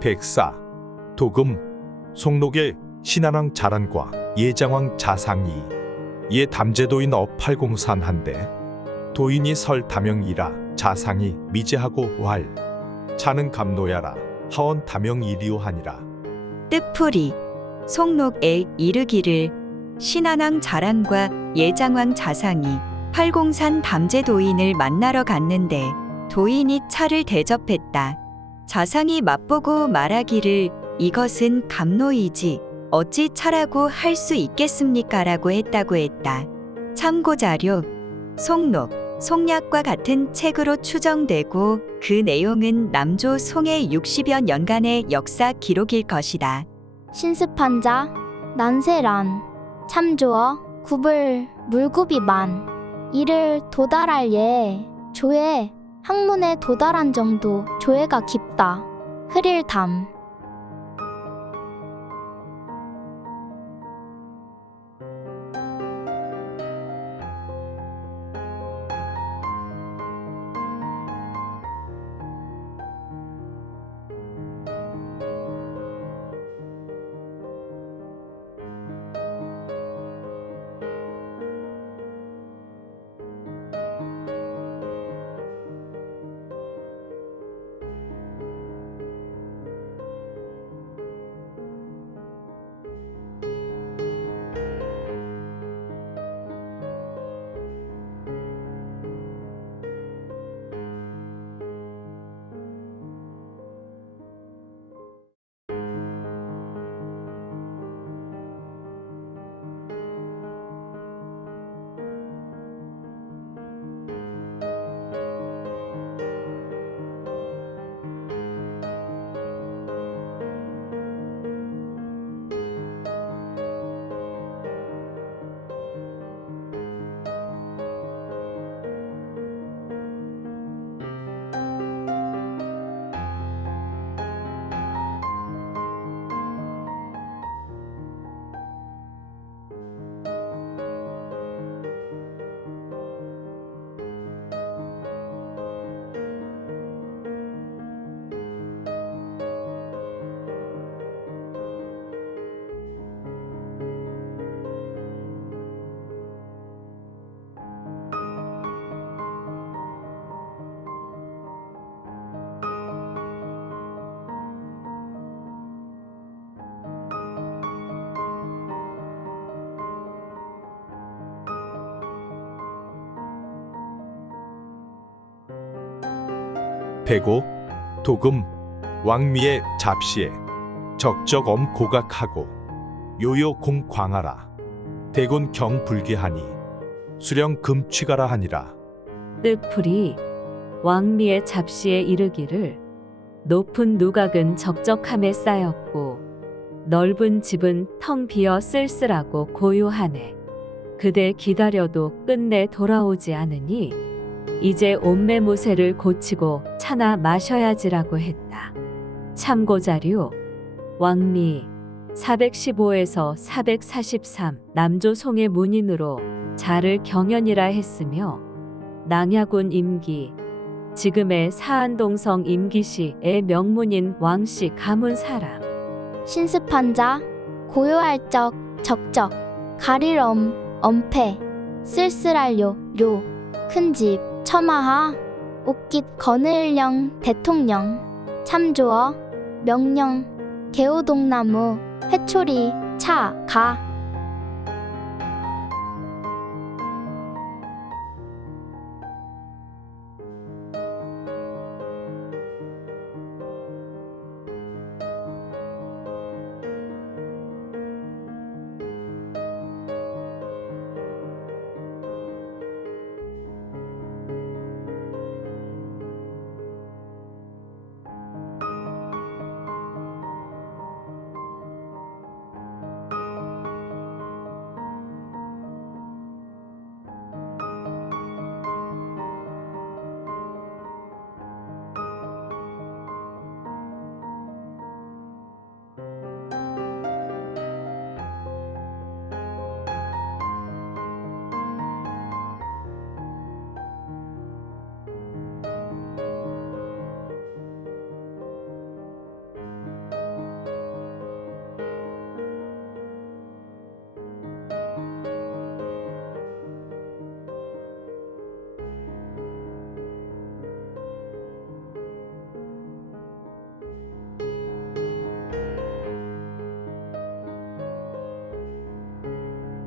백사, 도금, 송록의 신한왕 자란과 예장왕 자상이 예 담제도인 업803 한데 도인이 설 다명이라 자상이 미제하고 왈 자는 감노야라 하원 다명이리오하니라 뜻풀이 송록에 이르기를 신한왕 자랑과 예장왕 자상이 팔공산 담제 도인을 만나러 갔는데 도인이 차를 대접했다. 자상이 맛보고 말하기를 이것은 감노이지 어찌 차라고 할 수 있겠습니까? 라고 했다고 했다. 참고 자료 송록, 송약과 같은 책으로 추정되고 그 내용은 남조 송의 60여 년간의 역사 기록일 것이다. 신습한 자 난세란 참조어 굽을 물굽이 만 이를 도달할 예 조에 학문에 도달한 정도 조예가 깊다. 흐릴 담 배고 도금 왕미의 잡시에 적적 엄 고각하고 요요 공 광하라 대군 경 불기하니 수령 금 취가라 하니라 뜻풀이 왕미의 잡시에 이르기를 높은 누각은 적적함에 쌓였고 넓은 집은 텅 비어 쓸쓸하고 고요하네. 그대 기다려도 끝내 돌아오지 않으니 이제 옷매무새를 고치고 차나 마셔야지라고 했다. 참고 자료 왕미 415에서 443 남조송의 문인으로 자를 경연이라 했으며 낭야군 임기 지금의 사안동성 임기시의 명문인 왕씨 가문 사람 신습한 자 고요할 적 적적 가릴 엄 엄폐 쓸쓸할 요요 큰집 처마하 옷깃 거늘령 대통령 참조어 명령 개호동나무 회초리 차 가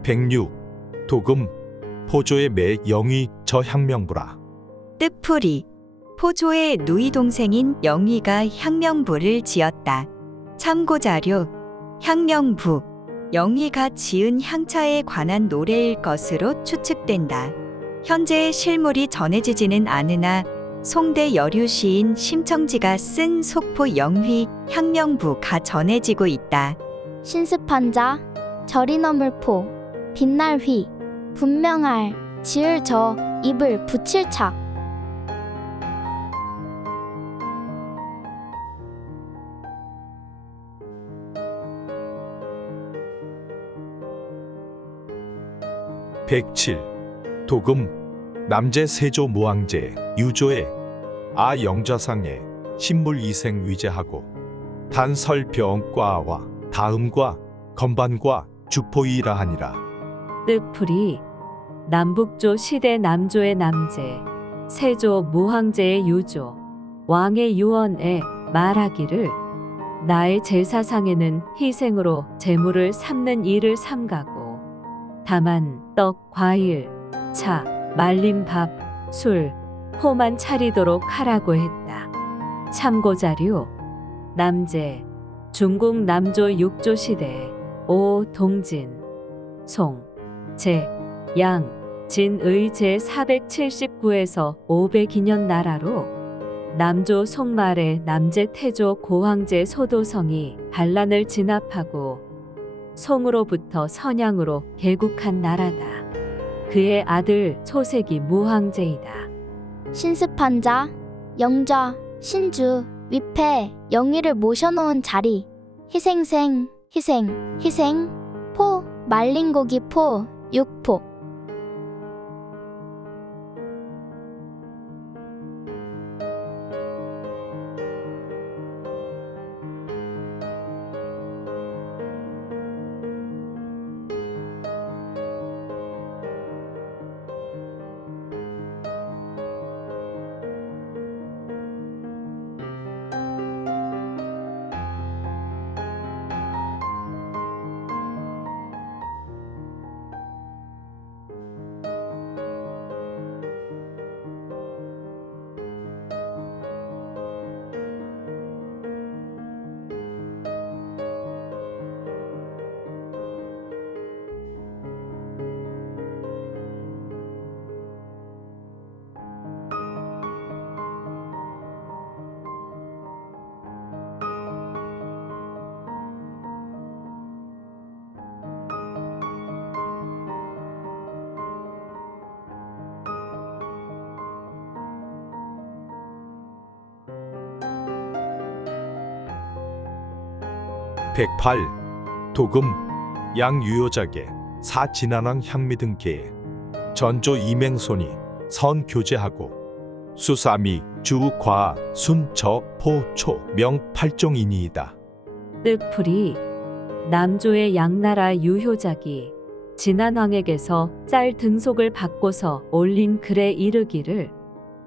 백류 도금 포조의 매 영위 저 향명부라 뜻풀이 포조의 누이 동생인 영희가 향명부를 지었다. 참고 자료 향명부 영희가 지은 향차에 관한 노래일 것으로 추측된다. 현재 실물이 전해지지는 않으나 송대 여류 시인 심청지가 쓴 속포 영휘 향명부가 전해지고 있다. 신습한 자, 절이 넘을 포, 빛날 휘, 분명할, 지을 저, 입을 붙일 착. 백칠. 도금. 남제 세조 무왕제 유조의 아 영자상에 신물 이생 위제하고 단설병과와 다음과 건반과 주포이라 하니라 뜻풀이 남북조 시대 남조의 남제 세조 무황제의 유조 왕의 유언에 말하기를 나의 제사상에는 희생으로 재물을 삼는 일을 삼가고 다만 떡, 과일, 차, 말린 밥, 술, 포만 차리도록 하라고 했다. 참고 자료 남제 중국 남조 육조 시대 오 동진 송 제, 양, 진의 제 479에서 502년 나라로 남조 송말의 남제 태조 고황제 소도성이 반란을 진압하고 송으로부터 선양으로 개국한 나라다. 그의 아들 초색이 무황제이다. 신습한 자, 영좌, 신주, 위패, 영희를 모셔놓은 자리. 희생생, 희생, 희생, 포, 말린 고기 포, 육포. 백팔 도금 양유효작에 사진한왕 향미등 계에 전조 이맹손이 선 교제하고 수사미 주과 순저 포초 명 팔종이니이다. 뜻풀이 남조의 양나라 유효작이 진안왕에게서 짤 등속을 받고서 올린 글에 이르기를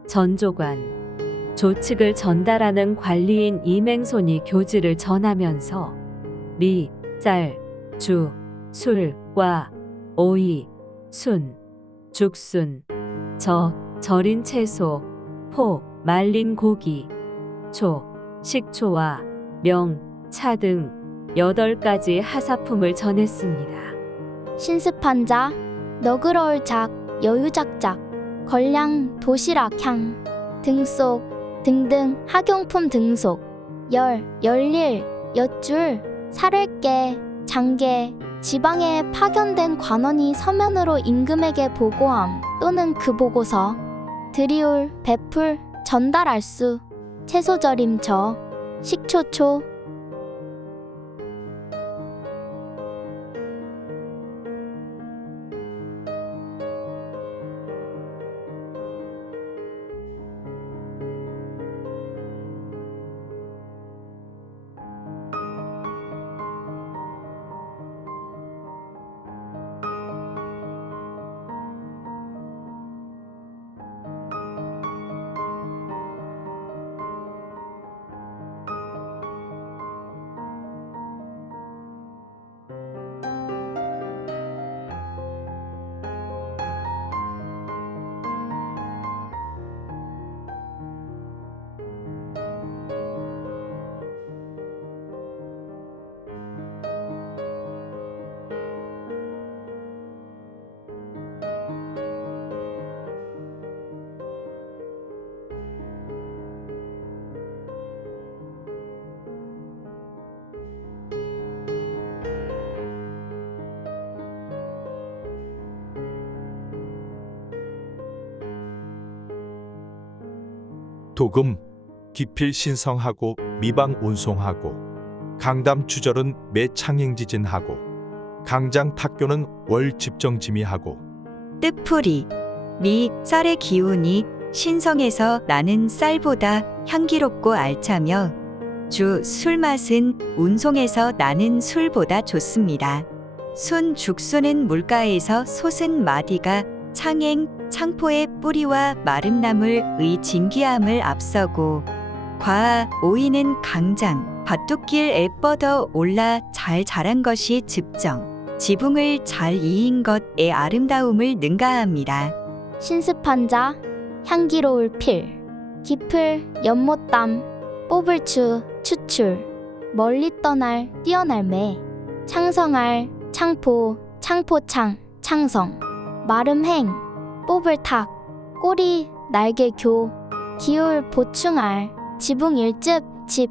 전조관 조칙을 전달하는 관리인 이맹손이 교지를 전하면서 미, 짤, 주, 술, 과, 오이, 순, 죽순, 저, 절인 채소, 포, 말린 고기, 초, 식초와 명, 차등 여덟 가지 하사품을 전했습니다. 신습한 자, 너그러울 작, 여유작작, 걸량, 도시락 향, 등속, 등등 학용품 등속, 열, 열일, 엿줄, 살을깨, 장계, 지방에 파견된 관원이 서면으로 임금에게 보고함 또는 그 보고서, 드리울, 베풀, 전달할 수, 채소절임처, 식초초, 도금 기필 신성하고 미방 운송하고 강담 추절은 매 창행 지진하고 강장 탁교는 월 집정 지미하고 뜻풀이 미 쌀의 기운이 신성에서 나는 쌀보다 향기롭고 알차며 주 술맛은 운송에서 나는 술보다 좋습니다. 순 죽순은 물가에서 솟은 마디가 창행 창포의 뿌리와 마름나물의 진귀함을 앞서고 과 오이는 강장 밭둑길 에 뻗어 올라 잘 자란 것이 즙정 지붕을 잘 이인 것의 아름다움을 능가합니다. 신습한 자 향기로울 필 깊을 연못담 뽑을 추 추출 멀리 떠날 뛰어날 매 창성할 창포 창포창 창성 마름행 뽑을 탁. 꼬리 날개 교 기울 보충할 지붕 일즙 집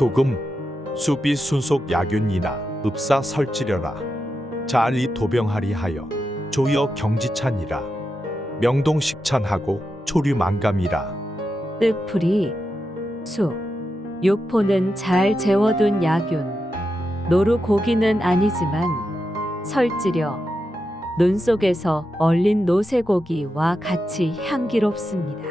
도금 수비 순속 야균이나 읍사 설지려라. 자리 도병하리 하여 조여 경지찬이라. 명동 식찬하고 초류 만감이라. 뜻풀이 수 육포는 잘 재워둔 야균. 노루 고기는 아니지만 설지려. 눈 속에서 얼린 노쇠고기와 같이 향기롭습니다.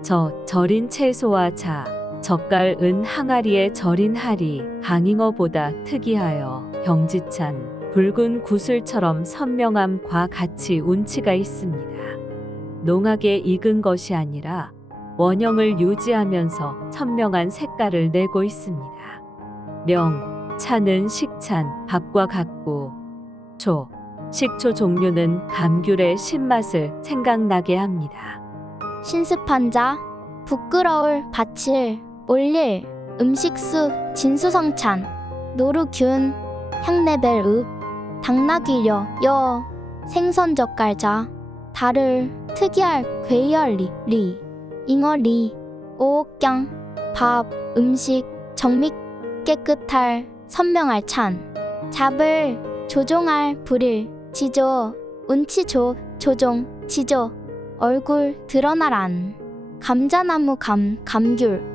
저 절인 채소와 자 젓갈 은 항아리에 절인 하리 강잉어보다 특이하여 경지찬 붉은 구슬처럼 선명함과 같이 운치가 있습니다. 농하게 익은 것이 아니라 원형을 유지하면서 선명한 색깔을 내고 있습니다. 명, 차는 식찬, 밥과 같고, 초, 식초 종류는 감귤의 신맛을 생각나게 합니다. 신습한 자 부끄러울 밭을 올릴 음식수 진수성찬 노루균 향내벨 읍 당나귀려 여 생선젓갈자 달을 특이할 괴열리 리 잉어리 오옥경 밥 음식 정믹 깨끗할 선명할 찬 잡을 조종할 불일 지조 운치조 조종 지조 얼굴 드러나란 감자나무 감 감귤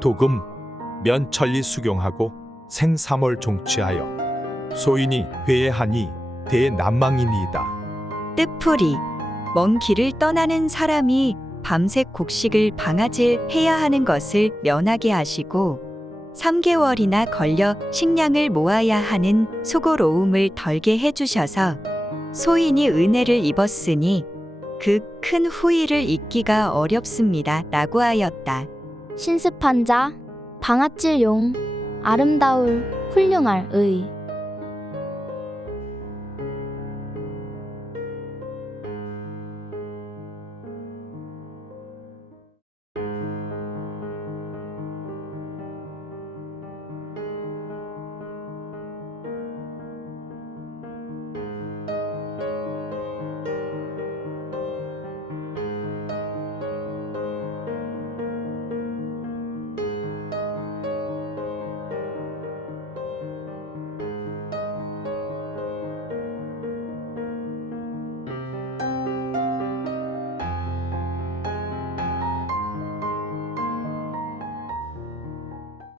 도금 면천리 수경하고 생삼월 종취하여 소인이 회해하니 대난망이니이다. 뜻풀이 먼 길을 떠나는 사람이 밤새 곡식을 방아질 해야 하는 것을 면하게 하시고 3개월이나 걸려 식량을 모아야 하는 수고로움을 덜게 해주셔서 소인이 은혜를 입었으니 그 큰 후일을 잊기가 어렵습니다. 라고 하였다. 신습한 자, 방아찔 용, 아름다울, 훌륭할 의.